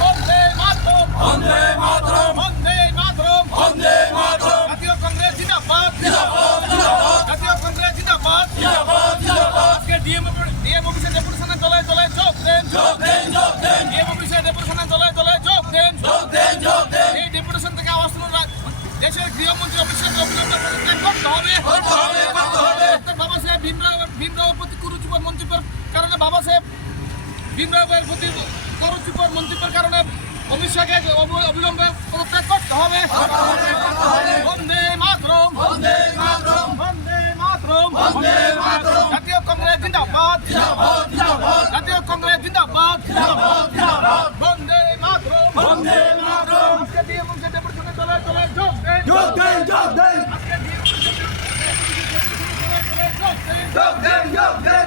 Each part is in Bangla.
বন্দে মাতরম বন্দে মাতরম বন্দে মাতরম বন্দে মাতরম জাতীয় কংগ্রেস জিন্দাবাদ জিন্দাবাদ জিন্দাবাদ জাতীয় কংগ্রেস জিন্দাবাদ জিন্দাবাদ জিন্দাবাদ আজকে ডিএম ডিএম অফিসে ডেপুটেশনে দলে দলে যোগ দেন যোগ দেন যোগ দেন ডিএম অফিসে ডেপুটেশনে দলে দলে যোগ দেন যোগ দেন যোগ দেন এই ডেপুটেশন থেকে আওয়াজ তুলুন রা- দেশের গৃহমন্ত্রী অফিসের অবিলম্বে পদত্যাগ করতে হবে করতে হবে করতে হবে ডক্টর বাবা সাহেব ভীমরাও ভীমরাওয়ের প্রতি কুরুচিকর মন্তব্যের কারণে বাবা সাহেব ভীমরাওয়ের প্রতি কুরুচিকর মন্তব্যের কারণে অমিত শাহকে অবিলম্বে পদত্যাগ করতে হবে। বন্দে মাতরম। বন্দে মাতরম। বন্দে মাতরম। বন্দে মাতরম। জাতীয় কংগ্রেস জিন্দাবাদ। জিন্দাবাদ জিন্দাবাদ। জাতীয় কংগ্রেস জিন্দাবাদ। জিন্দাবাদ জিন্দাবাদ। বন্দে মাতরম। বন্দে মাতরম। আজকে ডিএম অফিসে ডেপুটেশনে দলে দলে যোগ দেন যোগ দেন যোগ দেন। আজকে ডিএম অফিসে ডেপুটেশনে দলে দলে যোগ দেন যোগ দেন যোগ দেন।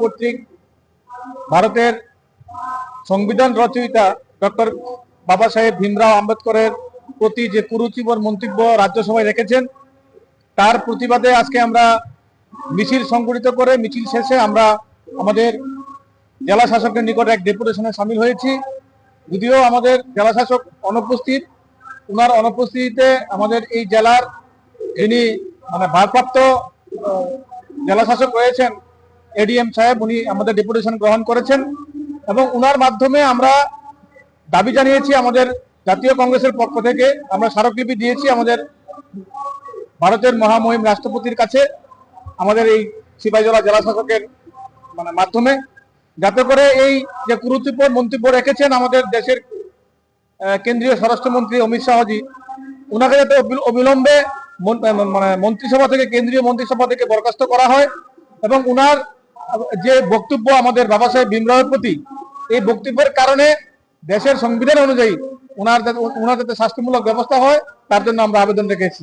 কর্তৃক ভারতের সংবিধান রচয়িতা ডক্টর বাবা সাহেব ভীমরাও আম্বেদকরের প্রতি যে কুরুচিকর মন্তব্য রাজ্যসভায় রেখেছেন, তার প্রতিবাদে আজকে আমরা মিছিল সংগঠিত করে মিছিল শেষে আমরা আমাদের জেলা শাসকের নিকট এক ডেপুটেশনে সামিল হয়েছি। যদিও আমাদের জেলা শাসক অনুপস্থিত ওনার অনুপস্থিতিতে আমাদের এই জেলার যিনি মানে ভারপ্রাপ্ত আহ, জেলা শাসক রয়েছেন এডিএম সাহেব উনি আমাদের ডেপুটেশন গ্রহণ করেছেন এবং উনার মাধ্যমে আমরা দাবি জানিয়েছি আমাদের জাতীয় কংগ্রেসের পক্ষ থেকে আমরা স্মারকলিপি দিয়েছি আমাদের ভারতের মহামহিম রাষ্ট্রপতির কাছে আমাদের এই সিপাহীজলা জেলা শাসকের মানে মাধ্যমে। যাতে করে এই যে কুরুচিপূর্ণ মন্তব্য রেখেছেন আমাদের দেশের কেন্দ্রীয় স্বরাষ্ট্রমন্ত্রী অমিত শাহজি ওনাকে যাতে অবিলম্বে মানে মন্ত্রিসভা থেকে, কেন্দ্রীয় মন্ত্রিসভা থেকে বরখাস্ত করা হয় এবং উনার যে বক্তব্য আমাদের বাবা সাহেব ভীমরাওয়ের প্রতি, এই বক্তব্যের কারণে দেশের সংবিধান অনুযায়ী উনার যাতে উনার যাতে শাস্তিমূলক ব্যবস্থা হয়, তার জন্য আমরা আবেদন রেখেছি।